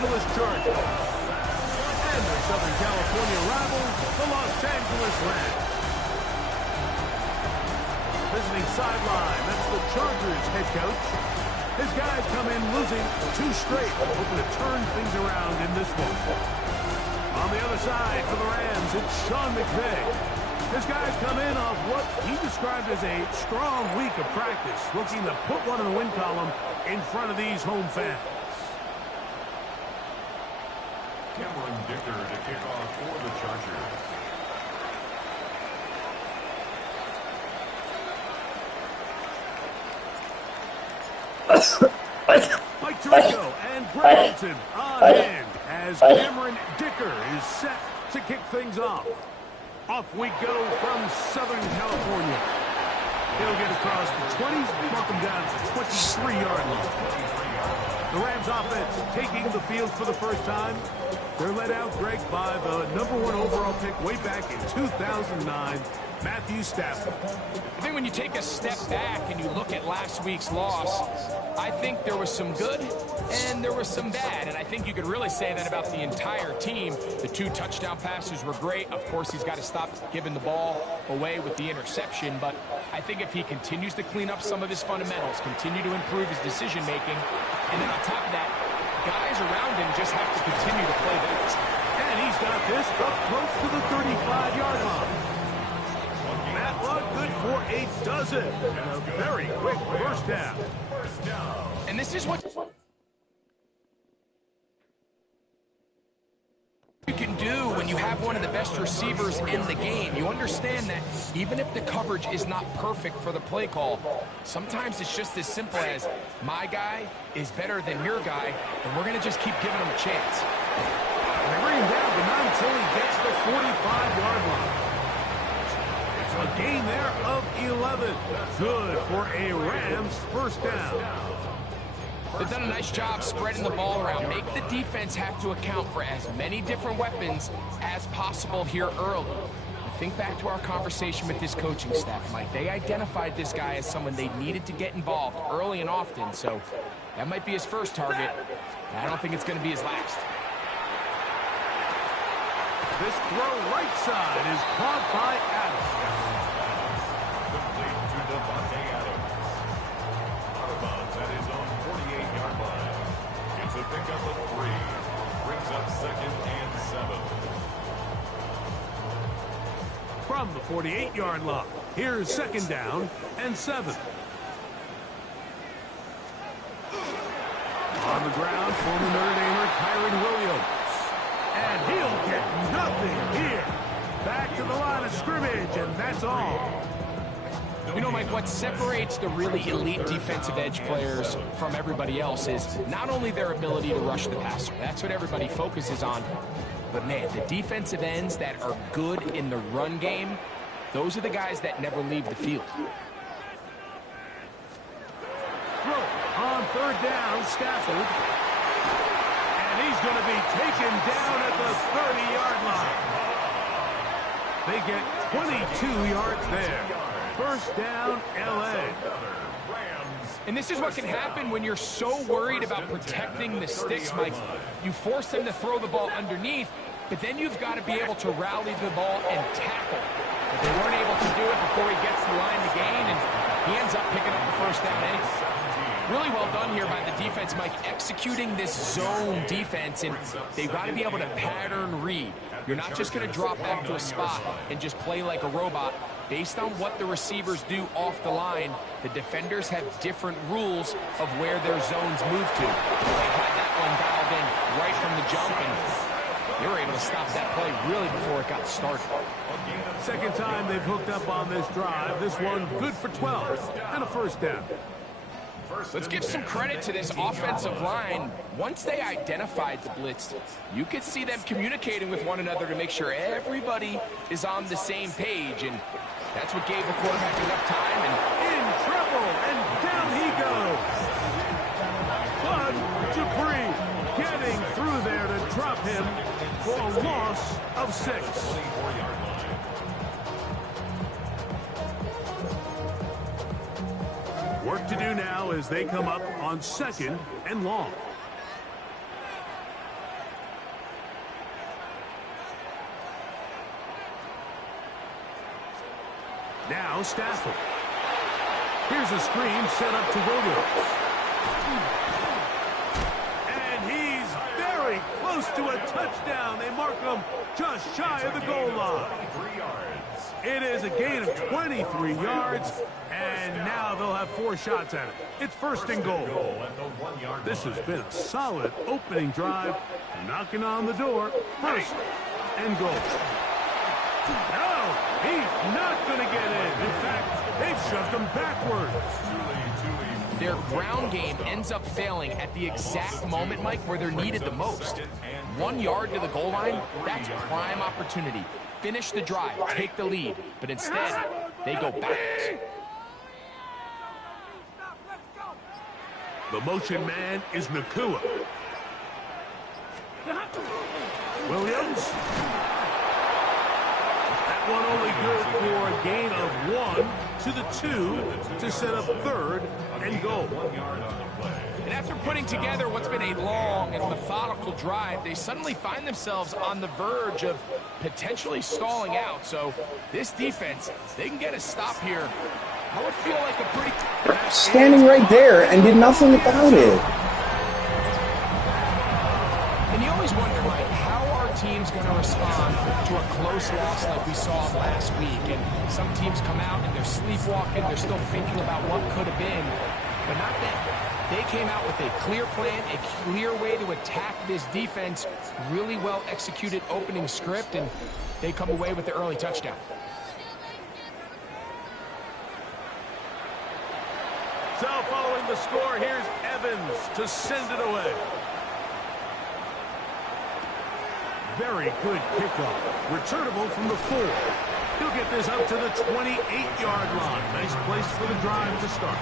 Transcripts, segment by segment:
Angeles Chargers. And their Southern California rivals, the Los Angeles Rams. Visiting sideline, that's the Chargers head coach. His guys come in losing 2 straight, hoping to turn things around in this one. On the other side for the Rams, it's Sean McVay. His guys come in off what he described as a strong week of practice, looking to put one in the win column in front of these home fans. Dicker to kick off for the Chargers. Mike Tirico and Greg Olsen on hand as Cameron Dicker is set to kick things off. Off we go from Southern California. He'll get across the 20s, mark him down to 23-yard line. The Rams offense taking the field for the first time. They're led out, Greg, by the #1 overall pick way back in 2009, Matthew Stafford. I think when you take a step back and you look at last week's loss, I think there was some good and there was some bad. And I think you could really say that about the entire team. The 2 touchdown passes were great. Of course, he's got to stop giving the ball away with the interception. But I think if he continues to clean up some of his fundamentals, continue to improve his decision-making, and then on top of that, guys around him just have to continue to play better. And he's got this up close to the 35-yard line. Matt Luck, good for a dozen. And a very quick first down. And this is what you can do when you have one of the best receivers in the game. You understand that even if the coverage is not perfect for the play call, sometimes it's just as simple as my guy is better than your guy, and we're going to just keep giving him a chance. They bring him down, but not until he gets the 45-yard line. A gain there of 11. Good for a Rams first down. They've done a nice job spreading the ball around. Make the defense have to account for as many different weapons as possible here early. Think back to our conversation with this coaching staff, Mike. They identified this guy as someone they needed to get involved early and often, so that might be his first target. I don't think it's going to be his last. This throw right side is caught by Adams. Complete to Devontae Adams. Out of bounds at his own 48-yard line. Gets a pickup of 3. Brings up 2nd and 7. From the 48-yard line, here's 2nd down and 7. On the ground, former Notre Damer Kyron Williams. And he'll get nothing here. Back to the line of scrimmage, and that's all. You know, Mike, what separates the really elite defensive edge players from everybody else is not only their ability to rush the passer. That's what everybody focuses on. But, man, the defensive ends that are good in the run game, those are the guys that never leave the field. Throw on 3rd down, Stafford. And he's going to be taken down at the 30-yard line. They get 22 yards there. First down, L.A. And this is what can happen when you're so worried about protecting the sticks, Mike. You force them to throw the ball underneath, but then you've got to be able to rally the ball and tackle. But they weren't able to do it before he gets the line to gain, and he ends up picking up the first down anyway. Really well done here by the defense, Mike, executing this zone defense, and they've got to be able to pattern read. You're not just going to drop back to a spot and just play like a robot. Based on what the receivers do off the line, the defenders have different rules of where their zones move to. They had that one dialed in right from the jump, and they were able to stop that play really before it got started. Second time they've hooked up on this drive. This one good for 12 and a first down. Let's give some credit to this offensive line. Once they identified the blitz, you could see them communicating with one another to make sure everybody is on the same page, and that's what gave the quarterback enough time. And in trouble, and down he goes. Bud Dupree getting through there to drop him for a loss of 6. Work to do now as they come up on 2nd and long. Now Stafford. Here's a screen set up to Williams. And he's very close to a touchdown. They mark him just shy of the goal line. It is a gain of 23 yards, and now they'll have 4 shots at it. It's first and goal. This has been a solid opening drive, knocking on the door. First and goal. No, he's not going to get in. In fact, they've shoved him backwards. Their ground game ends up failing at the exact moment, Mike, where they're needed the most. 1 yard to the goal line, that's prime opportunity. Finish the drive, take the lead, but instead, they go backwards. The motion man is Nakua. Williams. That one only good for a gain of 1 to the 2 to set up third and goal. And after putting together what's been a long and methodical drive, they suddenly find themselves on the verge of potentially stalling out. So this defense, they can get a stop here. I would feel like a pretty... Standing right there and did nothing about it. And you always wonder, Mike, how are teams going to respond to a close loss like we saw last week? And some teams come out and they're sleepwalking, they're still thinking about what could have been, but not them. They came out with a clear plan, a clear way to attack this defense, really well executed opening script, and they come away with the early touchdown. So following the score, here's Evans to send it away. Very good kickoff. Returnable from the 4. He'll get this up to the 28-yard line. Nice place for the drive to start.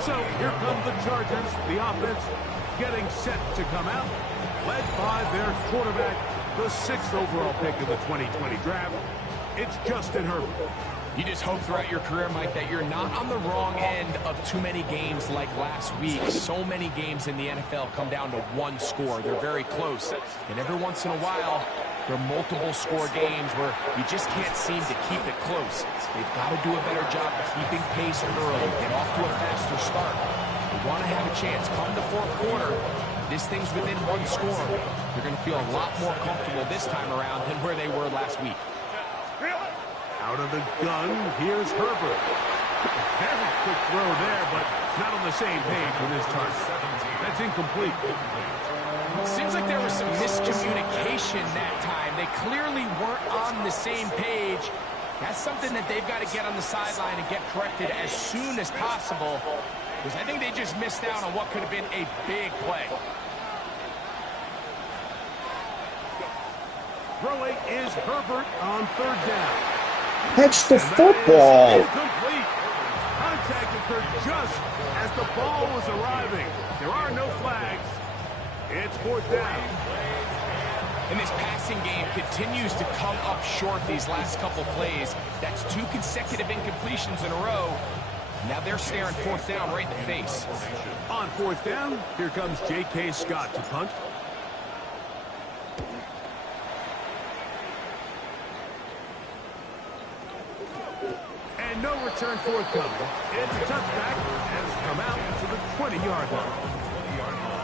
So here come the Chargers, the offense getting set to come out, led by their quarterback, the 6th overall pick of the 2020 draft. It's Justin Herbert. You just hope throughout your career, Mike, that you're not on the wrong end of too many games like last week. So many games in the NFL come down to 1 score. They're very close. And every once in a while, there are multiple score games where you just can't seem to keep it close. They've got to do a better job of keeping pace early, get off to a faster start. They want to have a chance. Come the 4th quarter, this thing's within 1 score. They're going to feel a lot more comfortable this time around than where they were last week. Out of the gun, here's Herbert. Very quick throw there, but not on the same page with his target. That's incomplete. Seems like there was some miscommunication that time. They clearly weren't on the same page. That's something that they've got to get on the sideline and get corrected as soon as possible, because I think they just missed out on what could have been a big play. Throwing is Herbert on 3rd down. Catch the football. Incomplete. Contact occurred just as the ball was arriving. There are no flags. It's 4th down. And this passing game continues to come up short these last couple plays. That's 2 consecutive incompletions in a row. Now they're staring 4th down right in the face. On 4th down, here comes J.K. Scott to punt. And no return forthcoming. It's a touchback and it's come out to the 20-yard line.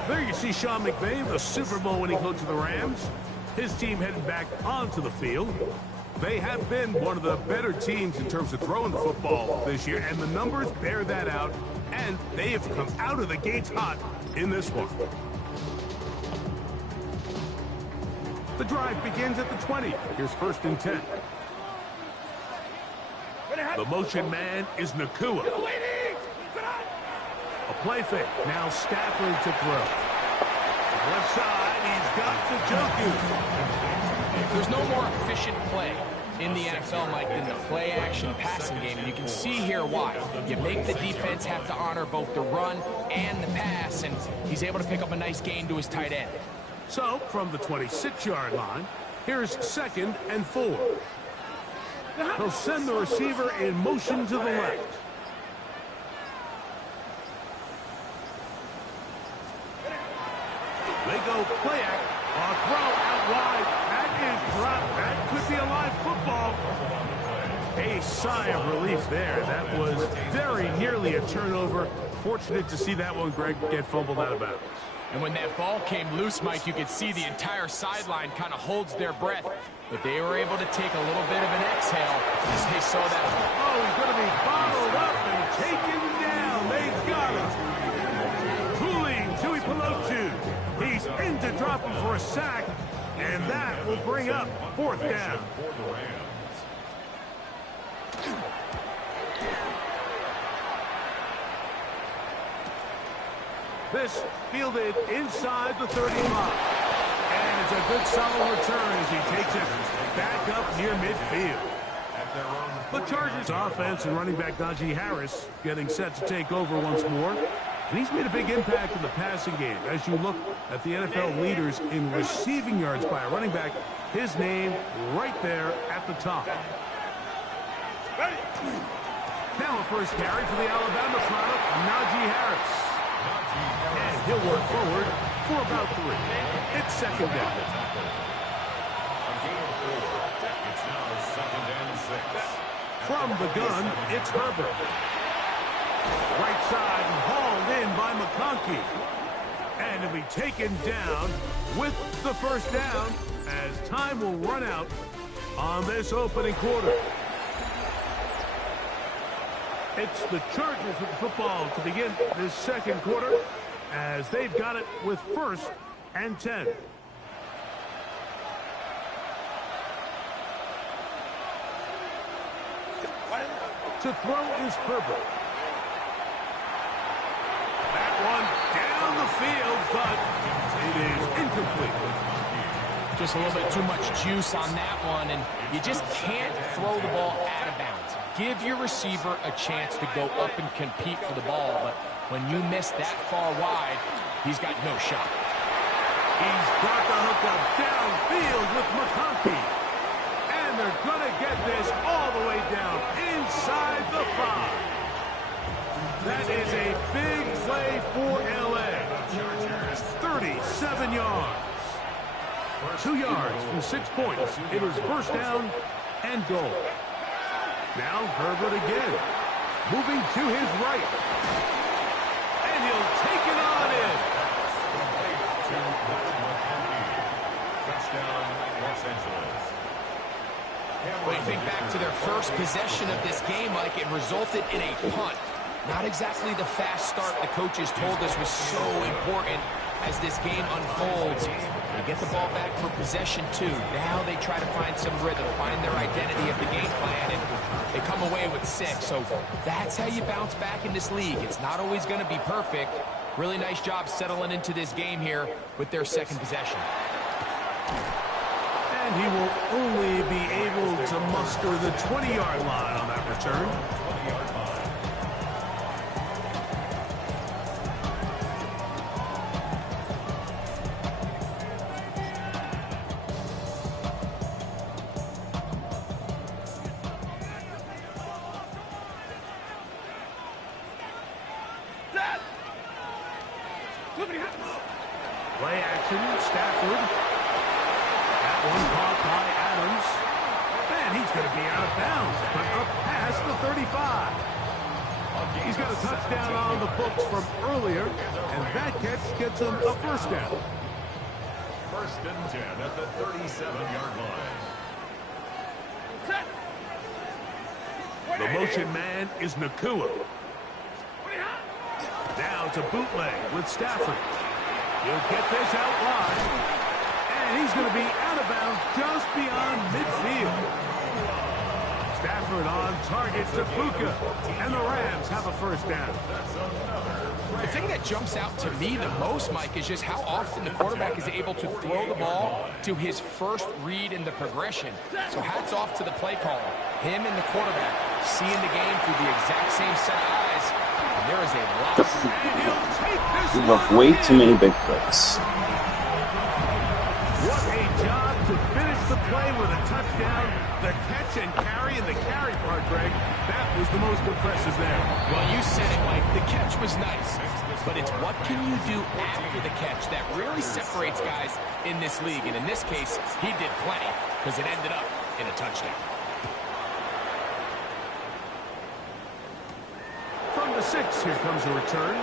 There you see Sean McVay, the Super Bowl winning coach of the Rams. His team heading back onto the field. They have been one of the better teams in terms of throwing the football this year, and the numbers bear that out, and they have come out of the gates hot in this one. The drive begins at the 20. Here's 1st and 10. The motion man is Nakua. A play fake. Now Stafford to throw. Left side, he's got the Joku. There's no more efficient play in the NFL, Mike, than the play-action passing game. And you can see here why. You make the defense have to honor both the run and the pass, and he's able to pick up a nice gain to his tight end. So, from the 26-yard line, here's 2nd and 4. They'll send the receiver in motion to the left. They go play act, throw out wide. That is dropped. That could be a live football. A sigh of relief there. That was very nearly a turnover. Fortunate to see that one, Greg, get fumbled out of bounds. And when that ball came loose, Mike, you could see the entire sideline kind of holds their breath. But they were able to take a little bit of an exhale as they saw that. Oh, he's going to be bottled up and taken down. They've got him. Fooling Tui Pelotu. He's into dropping for a sack, and that will bring up 4th down. This fielded inside the 35. And it's a good solid return as he takes it back up near midfield. The Chargers offense and running back Najee Harris getting set to take over once more. And he's made a big impact in the passing game. As you look at the NFL leaders in receiving yards by a running back, his name right there at the top. Now a first carry for the Alabama product, Najee Harris. And he'll work forward for about 3. It's 2nd down. It's now 2nd and 6. From the gun, it's Herbert. Right side hauled in by McConkey. And he'll be taken down with the first down as time will run out on this opening quarter. It's the Chargers with the football to begin this second quarter as they've got it with 1st and 10. To throw is Herbert. That one down the field, but it is incomplete. Just a little bit too much juice on that one, and you just can't throw the ball out of bounds. Give your receiver a chance to go up and compete for the ball, but when you miss that far wide, he's got no shot. He's got the hook up downfield with McConkey. And they're going to get this all the way down inside the 5. That is a big play for L.A. 37 yards. 2 yards from 6 points. It is 1st down and goal. Now Herbert again. Moving to his right. And he'll take it on in. Touchdown, Los Angeles. When you think back to their first possession of this game, Mike, it resulted in a punt. Not exactly the fast start the coaches told us was so important as this game unfolds. They get the ball back for possession 2. Now they try to find some rhythm, find their identity of the game plan, and they come away with 6. So that's how you bounce back in this league. It's not always going to be perfect. Really nice job settling into this game here with their 2nd possession. And he will only be able to muster the 20-yard line on that return. Play action, Stafford. That one caught by Adams. And he's going to be out of bounds, but up past the 35. He's got a touchdown on the books from earlier, and that catch gets him a 1st down. 1st and 10 at the 37-yard line. The motion man is Nakua. Now to bootleg with Stafford. He'll get this out wide. And he's going to be out of bounds just beyond midfield. Stafford on target to Puka. And the Rams have a 1st down. The thing that jumps out to me the most, Mike, is just how often the quarterback is able to throw the ball to his first read in the progression. So hats off to the play caller. Him and the quarterback seeing the game through the exact same set of eyes. And there is a lot. And he'll take this You have way too many big plays. What a job to finish the play with a touchdown. The catch and carry, and the carry part, Greg, that was the most impressive there. Well, you said it, Mike. The catch was nice. But it's what can you do after the catch that really separates guys in this league. And in this case, he did plenty because it ended up in a touchdown. 6. Here comes a return.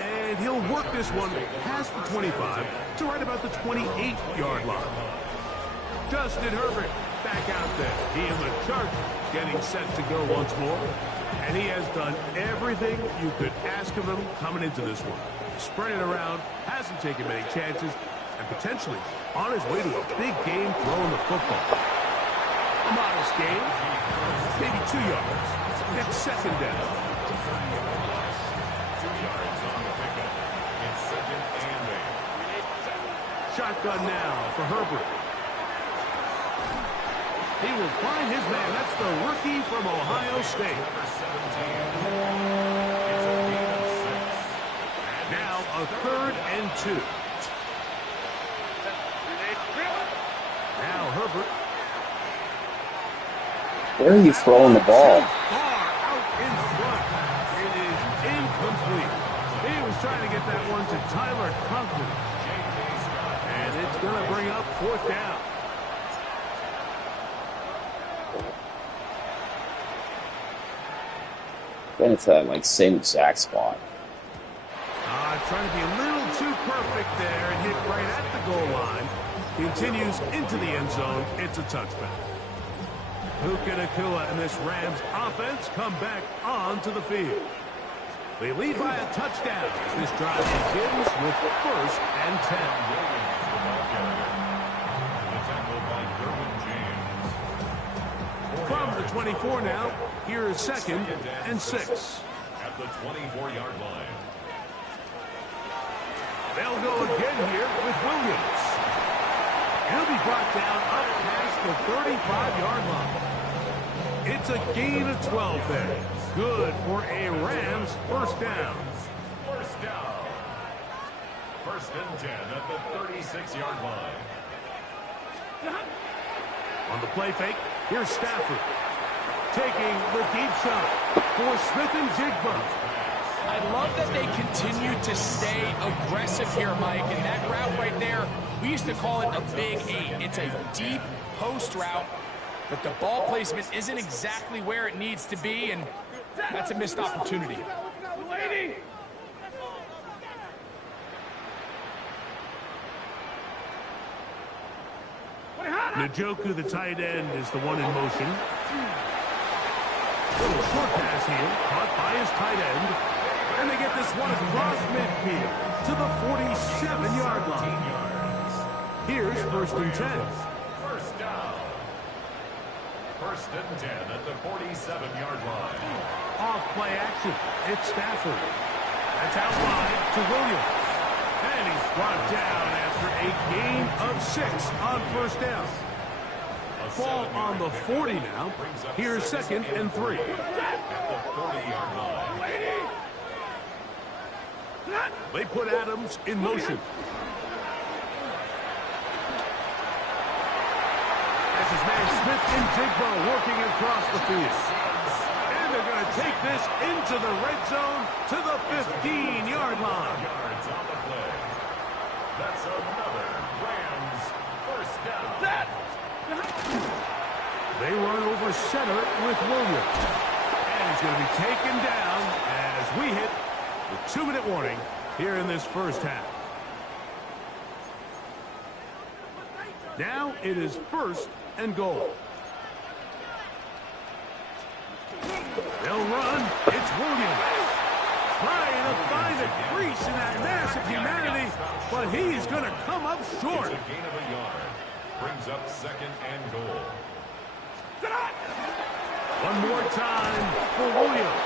And he'll work this one past the 25 to right about the 28-yard line. Justin Herbert back out there. He and the Chargers getting set to go once more. And he has done everything you could ask of him coming into this one. Spread it around, hasn't taken many chances, and potentially on his way to a big game throwing the football. A modest game, maybe 2 yards. It's second down. 2 yards on the pickup. It's second and 8. Shotgun now for Herbert. He will find his man. That's the rookie from Ohio State. Number 17. It's a gain of 6. Now a 3rd and 2. Now Herbert. Where are you throwing the ball? Far out in front. It is incomplete. He was trying to get that one to Tyler Conklin. And it's going to bring up 4th down. Then it's that like same exact spot. Trying to be a little too perfect there and hit right at the goal line. Continues into the end zone. It's a touchback. Puka Nacua and this Rams offense come back onto the field. They lead by a touchdown as this drive begins with 1st and 10. From the 24 now, here is 2nd and 6. At the 24-yard line. They'll go again here with Williams. He'll be brought down up past the 35-yard line. It's a gain of 12 there. Good for a Rams 1st down. 1st down. 1st and 10 at the 36-yard line. On the play fake, here's Stafford. Taking the deep shot for Smith and Jigba. I love that they continue to stay aggressive here, Mike. And that route right there, we used to call it a big 8. It's a deep post route, but the ball placement isn't exactly where it needs to be, and that's a missed opportunity. Njoku, the tight end, is the one in motion. Little short pass here, caught by his tight end. And they get this one across midfield to the 47-yard line. Here's 1st and 10. 1st down. 1st and 10 at the 47-yard line. Off play action. It's Stafford. That's out wide to Williams. And he's brought down after a gain of 6 on 1st down. Ball on the 40 now. Here's 2nd and 3. At the 40-yard line. They put Adams in motion. This is man Smith and Jigba working across the field. And they're going to take this into the red zone to the 15-yard line. Yards on the play. That's another Rams 1st down. They run over center with Williams. And he's going to be taken down as we hit the 2-minute warning here in this 1st half. Now it is 1st and goal. They'll run. It's Williams. Trying to find a crease in that mass of humanity, but he's going to come up short. It's a gain of a yard. Brings up 2nd and goal. One more time for Williams.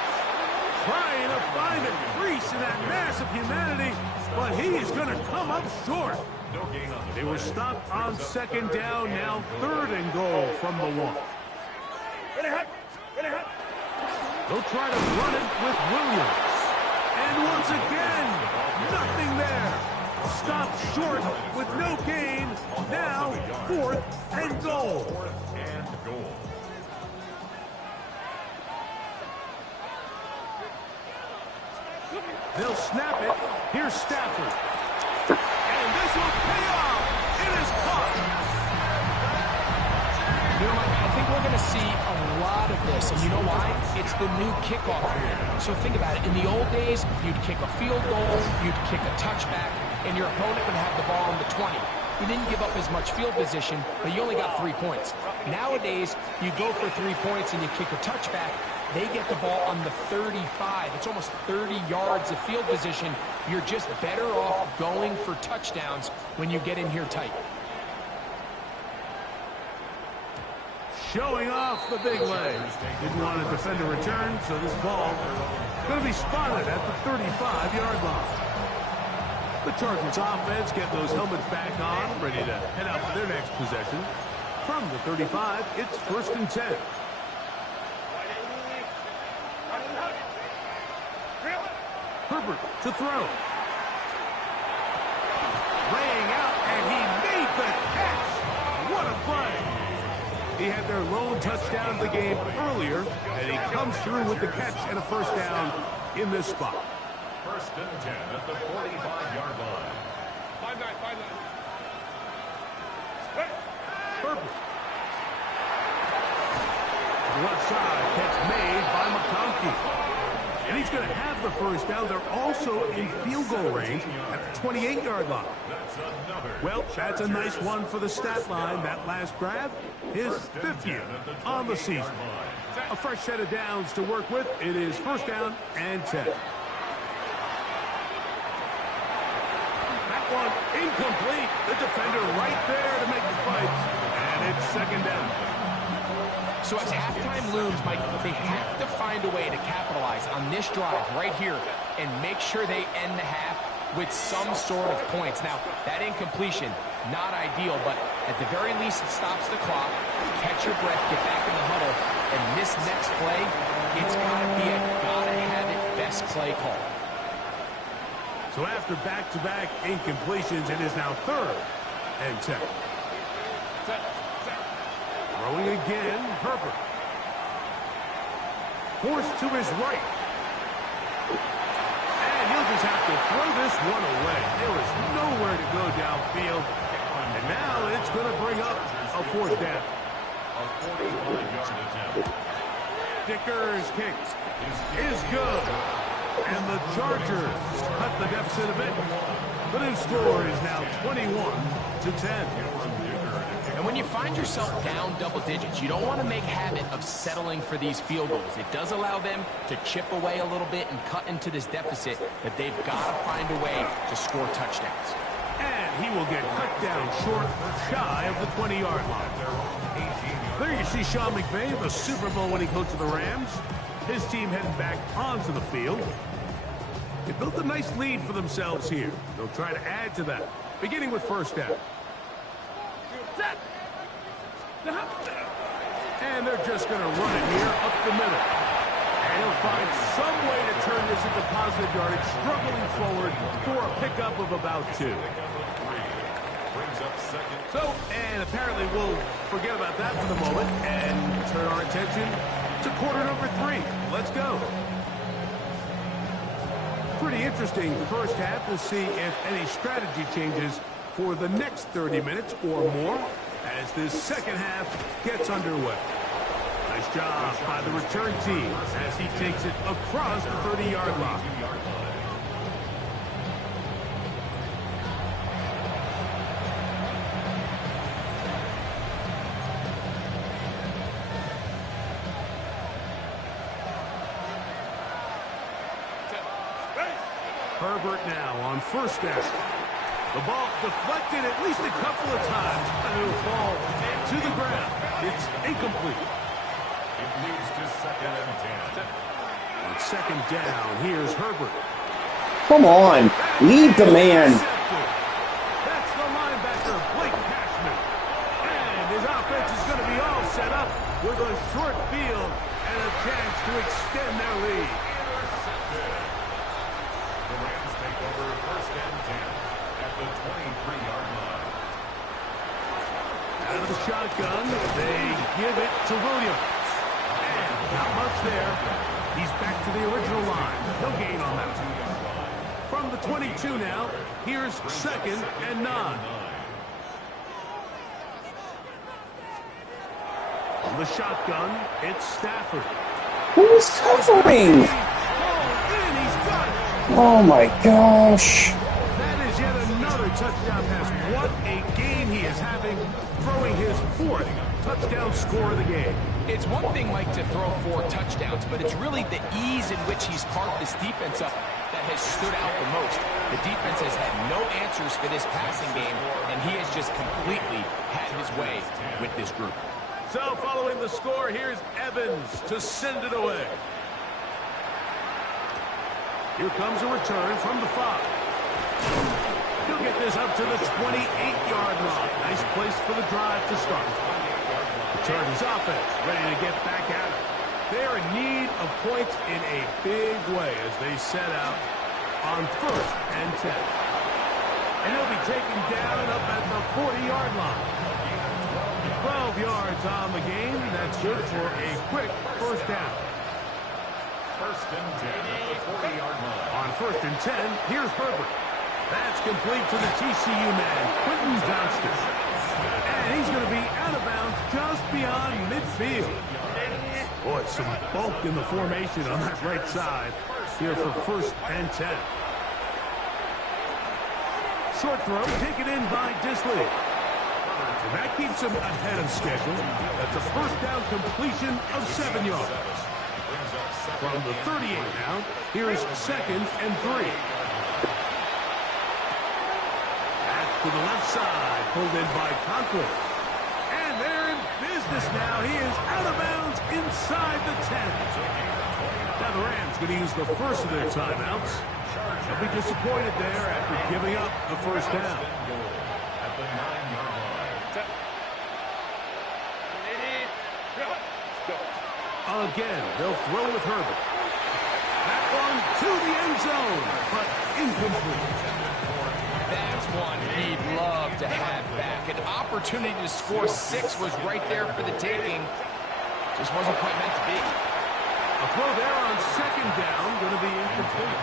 Trying to find a crease in that mass of humanity, but he is going to come up short. No gain on the They were stopped on 2nd down, now 3rd and goal from the 1. They'll try to run it with Williams. And once again, nothing there. Stopped short with no gain. Now 4th and goal. 4th and goal. They'll snap it. Here's Stafford. And this will pay off. It is caught. You know, I think one are going to see a lot of this, and you know why? It's the new kickoff rule. So think about it. In the old days, you'd kick a field goal, you'd kick a touchback, and your opponent would have the ball on the 20. You didn't give up as much field position, but you only got 3 points. Nowadays, you go for 3 points and you kick a touchback, they get the ball on the 35. It's almost 30 yards of field position. You're just better off going for touchdowns when you get in here tight. Showing off the big leg. Didn't want to defend a return, so this ball going to be spotted at the 35-yard line. The Chargers offense get those helmets back on, ready to head out for their next possession. From the 35, it's 1st and 10. Herbert to throw. Laying out, and he made the catch. What a play. He had their lone touchdown of the game earlier, and he comes through with the catch and a 1st down in this spot. 1st and 10 at the 45-yard line. Herbert. To the left side, catch made by McConkey. And he's going to have the 1st down. They're also in field goal range at the 28-yard line. Well, that's a nice one for the stat line. That last grab, his 50th on the season. A fresh set of downs to work with. It is 1st down and 10. That one incomplete. The defender right there to make the fight. And it's 2nd down. So as halftime looms, Mike, they have to find a way to capitalize on this drive right here and make sure they end the half with some sort of points. Now, that incompletion, not ideal, but at the very least, it stops the clock. Catch your breath, get back in the huddle, and this next play, it's got to be a gotta-have-it best play call. So after back-to-back incompletions, it is now 3rd and 10. Throwing again, Herbert. Forced to his right. And he'll just have to throw this one away. There is nowhere to go downfield. And now it's going to bring up a 4th down. A 45-yard attempt. Dicker's kick is good. And the Chargers cut the deficit a bit. The new score is now 21-10. And when you find yourself down double digits, you don't want to make habit of settling for these field goals. It does allow them to chip away a little bit and cut into this deficit, but they've got to find a way to score touchdowns. And he will get cut down short, shy of the 20-yard line. There you see Sean McVay, the Super Bowl winning coach of the Rams. His team heading back onto the field. They built a nice lead for themselves here. They'll try to add to that, beginning with 1st down. And they're just going to run it here up the middle. And he'll find some way to turn this into positive yardage, struggling forward for a pickup of about 2. So, and apparently we'll forget about that for the moment and turn our attention to quarter number 3. Let's go. Pretty interesting 1st half. We'll see if any strategy changes for the next 30 minutes or more as this 2nd half gets underway. Nice job by the return team as he takes it across the 30-yard line. Herbert now on 1st down. The ball deflected at least a couple of times, and it will fall to the ground. It's incomplete. It leads to 2nd and 10. On 2nd down, here's Herbert. Come on, lead the man. That's the linebacker, Blake Cashman. And his offense is going to be all set up with a short field and a chance to extend their lead. The Rams take over 1st and 10. At the 23-yard line. Out of the shotgun, they give it to Williams. And not much there. He's back to the original line. No gain on that. From the 22 now, here's 2nd and 9. the shotgun, it's Stafford. Who is covering? And he's got it. Oh my gosh. That is yet another touchdown pass. What a game he is having, throwing his 4th touchdown score of the game. It's one thing, Mike, to throw 4 touchdowns, but it's really the ease in which he's carved this defense up that has stood out the most. The defense has had no answers for this passing game, and he has just completely had his way with this group. So following the score, here's Evans to send it away. Here comes a return from the 5. He'll get this up to the 28-yard line. Nice place for the drive to start. The Chargers offense ready to get back at it. They're in need of points in a big way as they set out on 1st and 10. And he'll be taken down up at the 40-yard line. 12 yards on the game. That's good for a quick first down. 1st and 10 at the 40-yard line. On 1st and 10, here's Herbert. That's complete to the TCU man, Quentin Johnston. And he's going to be out of bounds just beyond midfield. Boy, some bulk in the formation on that right side here for 1st and 10. Short throw taken in by Disley. And that keeps him ahead of schedule. That's a first down completion of 7 yards. From the 38 now, here's 2nd and 3. Back to the left side, pulled in by Conklin. And they're in business now. He is out of bounds inside the 10. Now the Rams going to use the first of their timeouts. They'll be disappointed there after giving up the first down. At the 9-yard line. Again, they'll throw with Herbert. That one to the end zone, but incomplete. That's one he'd love to have back. An opportunity to score 6 was right there for the taking. Just wasn't quite meant to be. A throw there on 2nd down, going to be incomplete.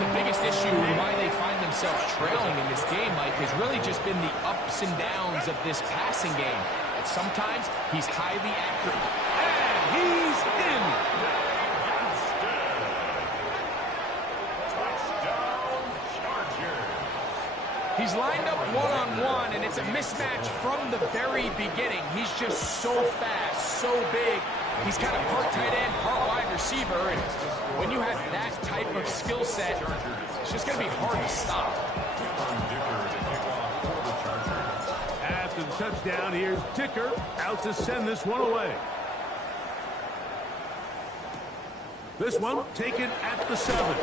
The biggest issue and why they find themselves trailing in this game, Mike, has really just been the ups and downs of this passing game. And sometimes he's highly accurate. And he's in. Touchdown, Chargers. He's lined up one-on-one, and it's a mismatch from the very beginning. He's just so fast, so big. He's kind of part tight end, part wide receiver, and when you have that type of skill set, it's just going to be hard to stop. After the touchdown, here's Dicker out to send this one away. This one taken at the 7.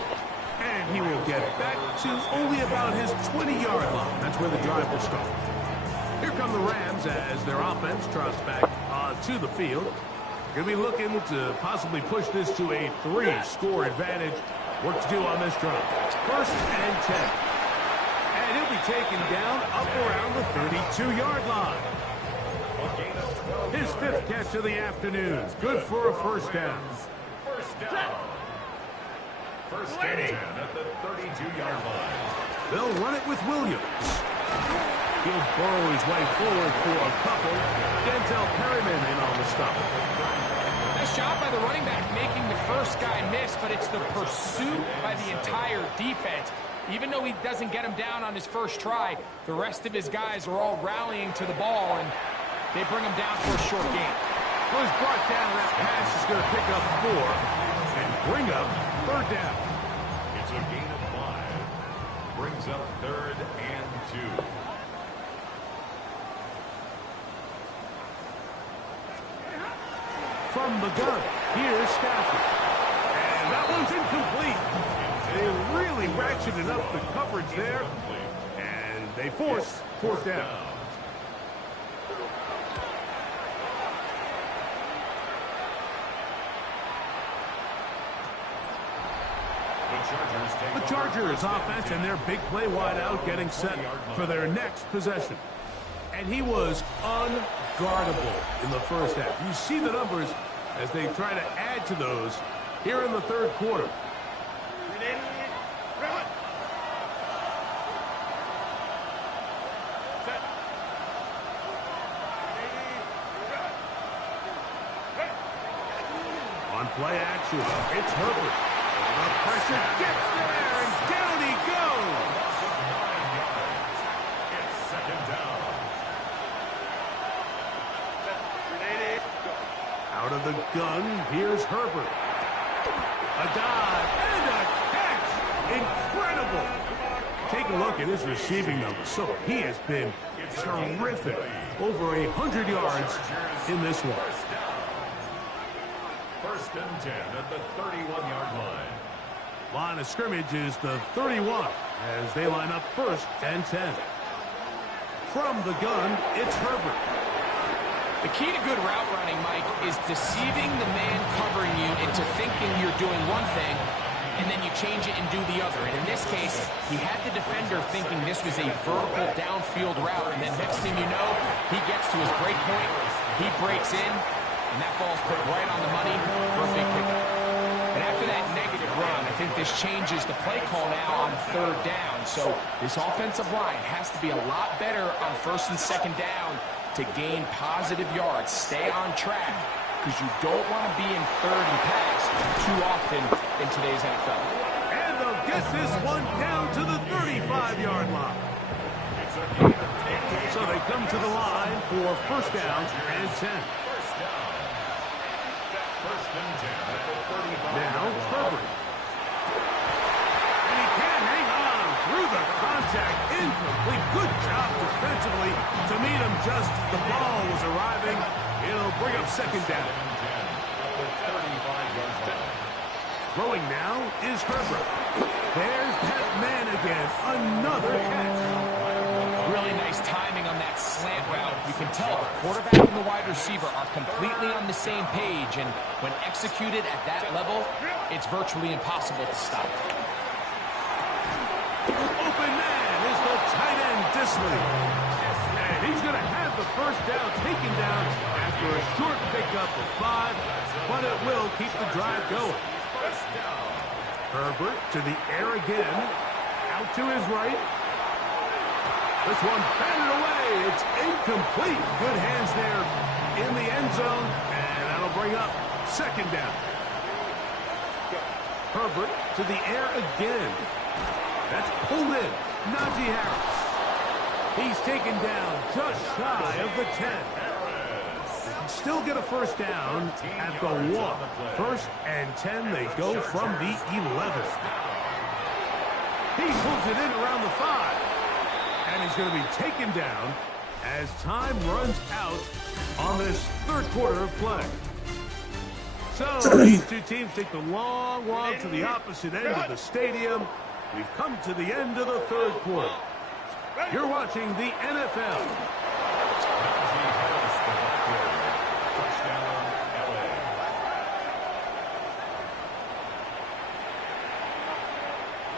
And he will get back to only about his 20-yard line. That's where the drive will start. Here come the Rams as their offense trots back onto the field. Going to be looking to possibly push this to a 3-score advantage. Work to do on this drive. 1st and 10. And he'll be taken down up around the 32-yard line. His 5th catch of the afternoon. Good for a first down. First down. 1st and 10 at the 32-yard line. They'll run it with Williams. He'll burrow his way forward for a couple. Denzel Perryman in on the stop. Nice job by the running back making the first guy miss, but it's the pursuit by the entire defense. Even though he doesn't get him down on his first try, the rest of his guys are all rallying to the ball, and they bring him down for a short gain. Who's brought down that pass is going to pick up 4 and bring up 3rd down. It's a gain of 5. Brings up 3rd and 2. From the gun, here's Stafford. And that one's incomplete. They really ratcheted up the coverage there, and they force 4th down. The Chargers offense and their big play wideout getting set for their next possession. And he was unguardable in the first half. You see the numbers as they try to add to those here in the 3rd quarter. Play action. It's Herbert. The pressure gets there, and down he goes. It's second down. Out of the gun, here's Herbert. A dive and a catch. Incredible. Take a look at his receiving numbers. So he has been terrific. Over 100 yards in this one. First and 10 at the 31-yard line. Line of scrimmage is the 31 as they line up first and 10. From the gun, it's Herbert. The key to good route running, Mike, is deceiving the man covering you into thinking you're doing one thing, and then you change it and do the other. And in this case, he had the defender thinking this was a vertical downfield route, and then next thing you know, he gets to his break point, he breaks in, and that ball's put right on the money for a big pickup. And after that negative run, I think this changes the play call now on third down. So this offensive line has to be a lot better on first and second down to gain positive yards. Stay on track, because you don't want to be in third and pass too often in today's NFL. And they'll get this one down to the 35-yard line. So they come to the line for first down and 10. Now Herbert. And he can't hang on through the contact. Incomplete. Good job defensively to meet him just as the ball was arriving. It'll bring up second down. Throwing now is Herbert. There's that man again. Another catch. Really nice timing on that slant route. You can tell the quarterback and the wide receiver are completely on the same page, and when executed at that level, it's virtually impossible to stop. Open man is the tight end, Disley. And he's going to have the first down taken down after a short pickup of 5, but it will keep the drive going. Herbert to the air again. Out to his right. This one batted away. It's incomplete. Good hands there in the end zone, and that'll bring up second down. Herbert to the air again. That's pulled in. Najee Harris. He's taken down just shy of the 10. They can still get a first down at the 1. First and 10, they go from the 11. He pulls it in around the 5. And he's going to be taken down as time runs out on this third quarter of play. So these two teams take the long walk to the opposite end of the stadium. We've come to the end of the third quarter. You're watching the NFL.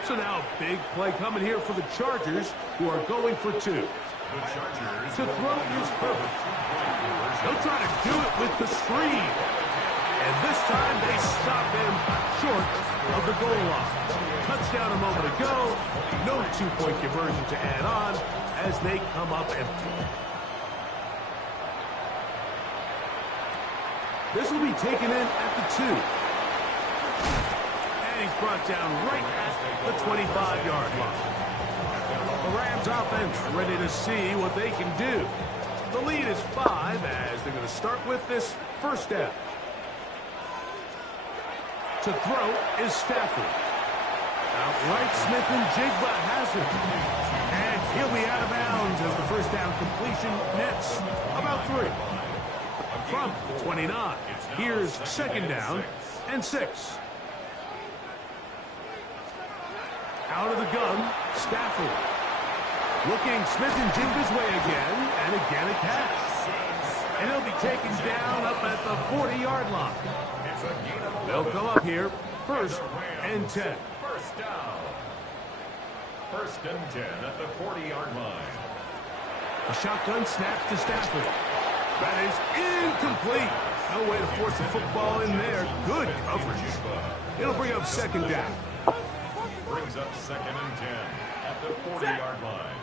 So now a big play coming here for the Chargers, who are going for 2. To throw is Herbert. They'll try to do it with the screen. And this time they stop him short of the goal line. Touchdown a moment ago. No two-point conversion to add on as they come up empty. This will be taken in at the 2. He's brought down right at the 25-yard line. The Rams offense ready to see what they can do. The lead is 5 as they're going to start with this first down. To throw is Stafford. Outright Smith and Jigba has it. And he'll be out of bounds as the first down completion nets about 3. From the 29, here's second down and 6. Out of the gun, Stafford. Looking Smith and Jigba's way again, and again a catch. And he'll be taken down up at the 40-yard line. They'll come up here, first and 10. First down. First and 10 at the 40-yard line. A shotgun snap to Stafford. That is incomplete. No way to force the football in there. Good coverage. It'll bring up second down. Brings up second and 10 at the 40-yard line.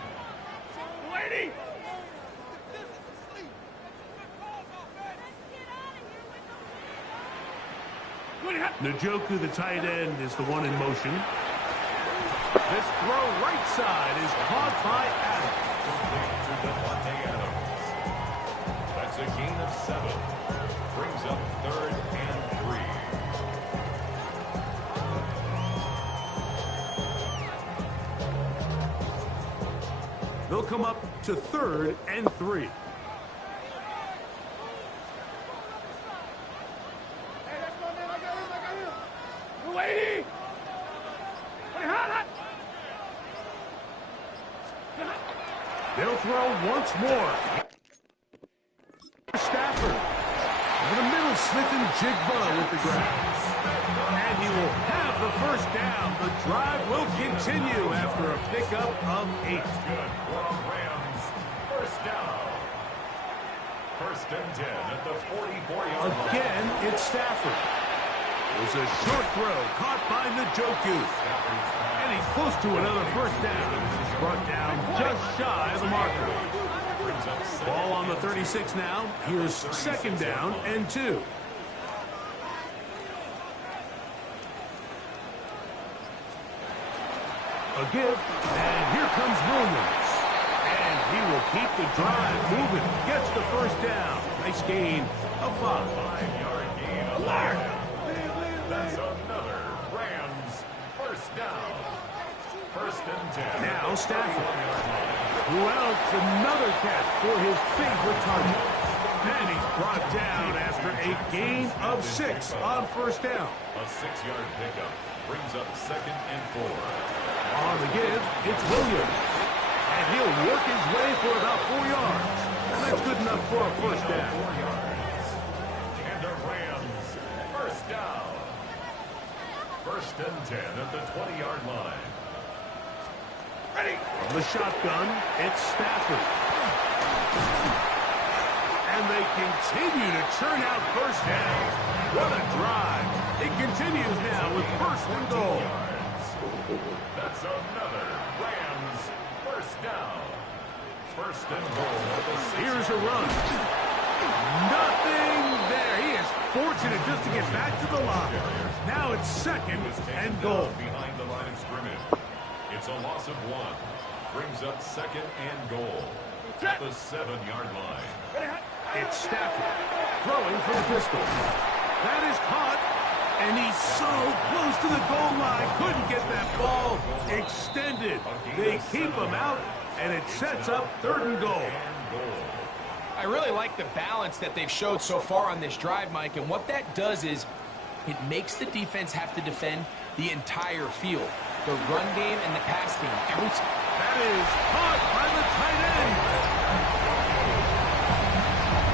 Lady! Njoku, the tight end, is the one in motion. This throw right side is caught by Adams. That's a gain of 7. Brings up 3rd and 3. They'll come up to 3rd and 3. They'll throw once more. Stafford. Over the middle, Smith and Jigba with the grab. And he will have the first down. The drive will continue after a pickup of 8. Good for Rams. First down. 1st and 10 at the 44-yard line. Again, it's Stafford. It was a short throw caught by Njoku. And he's close to another first down. He's brought down just shy of the marker. Ball on the 36 now. Here's 2nd down and 2. A give, and here comes Williams. And he will keep the drive moving. Gets the first down. Nice gain of 5. 5-yard gain of 5. That's another Rams first down. 1st and 10. Now Stafford. Who else? Another catch for his favorite target. And he's brought down after a gain of 6 on first down. A 6-yard pickup brings up 2nd and 4. On the give, it's Williams. And he'll work his way for about 4 yards. And that's good enough for a first down. 4 yards. And the Rams first down. 1st and 10 at the 20-yard line. From the shotgun, it's Stafford. And they continue to churn out first downs. What a drive. It continues now with 1st and goal. That's another Rams first down. 1st and goal at the 6. Here's a run. Nothing there. He is fortunate just to get back to the line. Now it's 2nd and goal. Behind the line of scrimmage. It's a loss of 1. Brings up 2nd and goal at the 7-yard line. It's Stafford throwing for the pistol. That is caught, and he's so close to the goal line. Couldn't get that ball extended. They keep him out, and it sets up 3rd and goal. I really like the balance that they've showed so far on this drive, Mike, and what that does is it makes the defense have to defend the entire field. The run game and the pass game. That is caught by the tight end.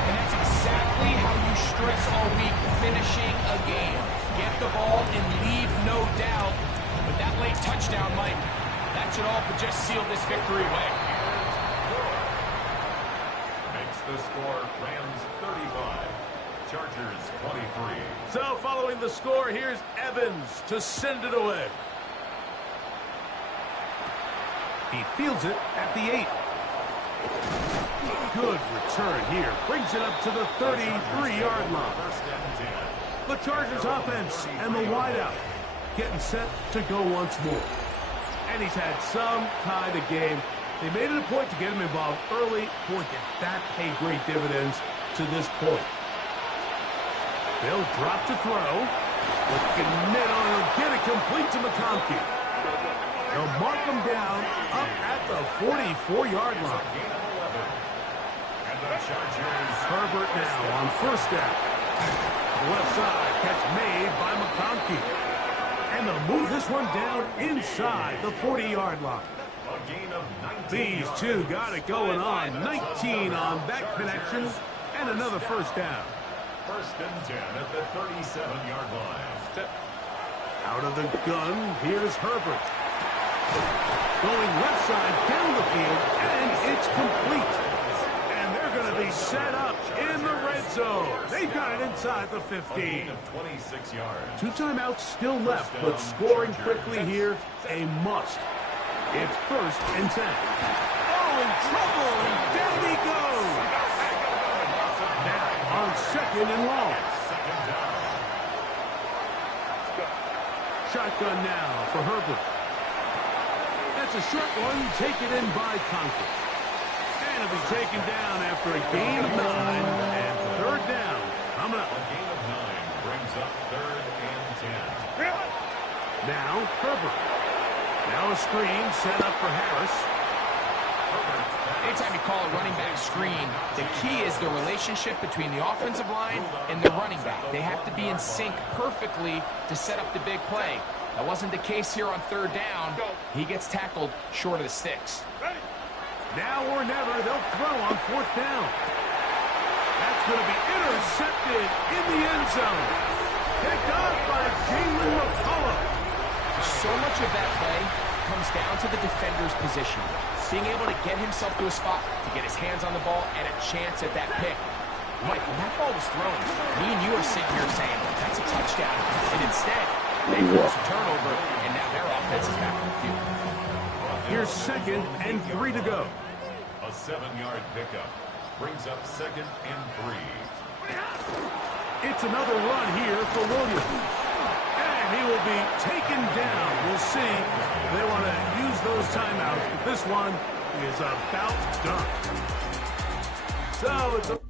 And that's exactly how you stress all week, finishing a game. Get the ball and leave no doubt. But that late touchdown, Mike, that should all but just seal this victory away. Makes the score Rams 35, Chargers 23. So following the score, here's Evans to send it away. He fields it at the 8. Good return here. Brings it up to the 33-yard line. 1st and 10. The Chargers offense and the wideout getting set to go once more. And he's had some kind of game. They made it a point to get him involved early. Boy, did that pay great dividends to this point. They'll drop to throw. Looking net on him. Get it complete to McConkey. They'll mark him down up at the 44-yard line. Gain of 11. And the Chargers. Herbert now on first down. Left side, catch made by McConkey. And they'll move this one down inside the 40-yard line. A gain of 19 These yards. two got it going on. 19 on that connection. And another first down. 1st and 10 at the 37-yard line. Out of the gun, here's Herbert. Going left side down the field, and it's complete. And they're going to be set up in the red zone. They've got it inside the 15. Of 26 yards. 2 timeouts still left, but scoring quickly here, a must. It's 1st and 10. Oh, in trouble, and down he goes. Now on 2nd and long. 2nd down. shotgun now for Herbert. That's a short one, taken in by Conklin. And it'll be taken down after a gain of 9 and third down. Coming up. A gain of 9 brings up third and 10. Now, Herbert. Now a screen set up for Harris. Anytime you call a running back screen, the key is the relationship between the offensive line and the running back. They have to be in sync perfectly to set up the big play. That wasn't the case here on third down. He gets tackled short of the sticks. Now or never, they'll throw on fourth down. That's going to be intercepted in the end zone. Picked up by Jalen McCullough. So much of that play comes down to the defender's position. Being able to get himself to a spot, to get his hands on the ball, and a chance at that pick. Mike, when that ball was thrown, me and you are sitting here saying, that's a touchdown. And instead, they force a turnover, and now their offense is back on the field. Here's 2nd and 3 to go. A 7-yard pickup brings up 2nd and 3. It's another run here for Williams. And he will be taken down. We'll see. They want to use those timeouts, but this one is about done. So it's a